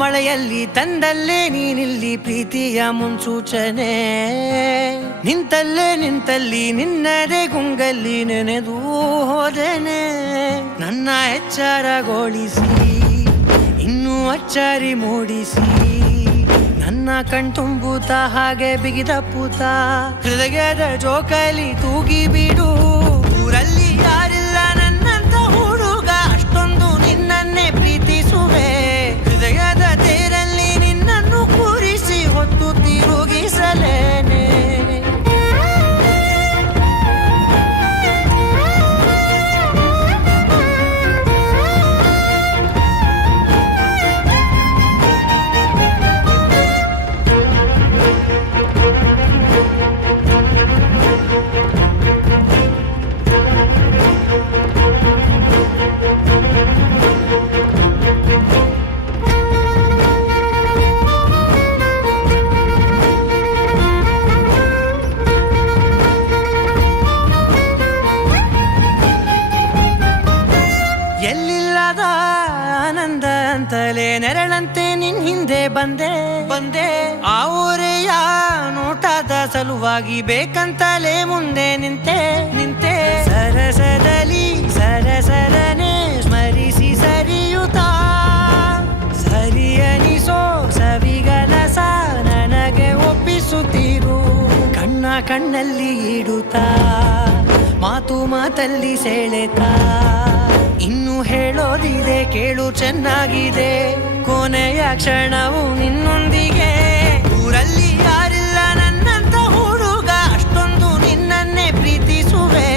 ಮಳೆಯಲ್ಲಿ ತಂದಲ್ಲೇ ನೀನಿಲ್ಲಿ ಪ್ರೀತಿಯ ಮುನ್ಸೂಚನೆ, ನಿಂತಲ್ಲಿ ನಿನ್ನದೇ ಗುಂಗಲ್ಲಿ ನೆನೆದು ಹೋದನೆ. ನನ್ನ ಎಚ್ಚರಗೊಳಿಸಿ ಇನ್ನೂ ಅಚ್ಚರಿ ಮೂಡಿಸಿ, ನನ್ನ ಕಣ್ತುಂಬುತ್ತ ಹಾಗೆ ಬಿಗಿದ ಪೂತ ಹೃದಯದ ಜೋಕಾಲಿ ತೂಗಿ ಬಿಡು. ಊರಲ್ಲಿ ಯಾರಿಲ್ಲ ನನ್ನಂತ ಹುಡುಗ, ಅಷ್ಟೊಂದು ನಿನ್ನನ್ನೇ ಪ್ರೀತಿಸುವೆ. ಹೃದಯದ ತೇರಲ್ಲಿ ನಿನ್ನನ್ನು ಕೂರಿಸಿ ಹೊತ್ತು ತಿರುಗಿಸಲೇನೆ. ಎಲ್ಲಿಲ್ಲದ ಆನಂದ ಅಂತಲೇ ನೆರಳಂತೆ ನಿನ್ ಹಿಂದೆ ಬಂದೆ. ಆ ಊರೆಯ ನೋಟದ ಸಲುವಾಗಿ ಬೇಕಂತಲೇ ಮುಂದೆ ನಿಂತೆ. ಸರಸದಲ್ಲಿ ಸರಸರನೆ ಸ್ಮರಿಸಿ ಸರಿಯುತ್ತಾ, ಸರಿಯನಿಸೋ ಸವಿಗನಸ ನನಗೆ ಒಪ್ಪಿಸುತ್ತೀರು. ಕಣ್ಣಲ್ಲಿ ಇಡುತ್ತಾ, ಮಾತಲ್ಲಿ ಸೆಳೆತಾ, ಇನ್ನು ಹೇಳೋದಿದೆ ಕೇಳು ಚೆನ್ನಾಗಿದೆ. ಕೊನೆಯ ಕ್ಷಣವು ನಿನ್ನೊಂದಿಗೆ. ಊರಲ್ಲಿ ಯಾರಿಲ್ಲ ನನ್ನಂತ ಹುಡುಗ, ಅಷ್ಟೊಂದು ನಿನ್ನನ್ನೇ ಪ್ರೀತಿಸುವೆ.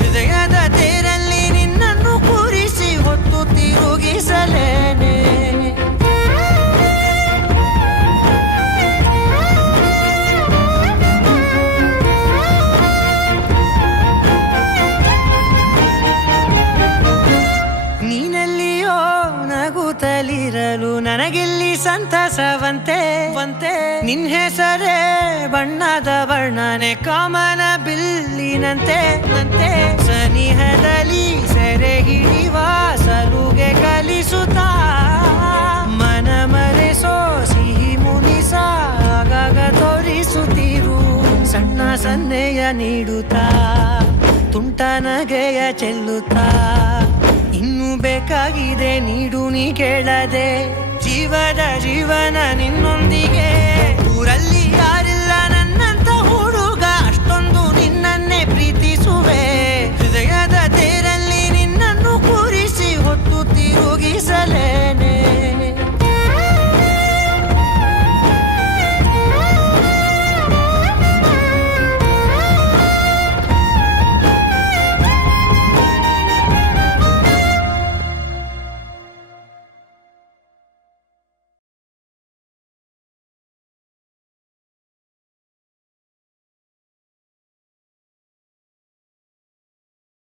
ಹೃದಯದ ತೇರಲ್ಲಿ ನಿನ್ನನ್ನು ಕೂರಿಸಿ ಹೊತ್ತು ತಿರುಗಿಸಲೇನೆ. ನೀನೆಲ್ಲಿಯೋ ನಗುತ್ತಲಿರಲು ನನಗಿಲ್ಲಿ ಸಂತಸವಂತೆ. ನಿನ್ ಹೆಸರೇ ಬಣ್ಣದ ವರ್ಣನೆ ಕಾಮನ ಬಿಲ್ಲಿನಂತೆ. ಸನಿಹದಲ್ಲಿ ಸೆರೆ ಹಿಡಿಯುವ ಸಲುಗೆ ಕಲಿಸುತ್ತಾ, ಮನ ಮರೆಸೋ ಸಿಹಿ ಮುನಿಸ ಆಗಾಗ ತೋರಿಸುತ್ತೀರು. ಸಣ್ಣ ಸನ್ನೆಯ ನೀಡುತ್ತಾ, ತುಂಟ ನಗೆಯ ಚೆಲ್ಲುತ್ತಾ, ಇನ್ನು ಬೇಕಾಗಿದೆ ನೀಡು ನೀ ಕೇಳದೆ. ಜೀವನ ನಿನ್ನೊಂದಿಗೆ. ಊರಲ್ಲಿ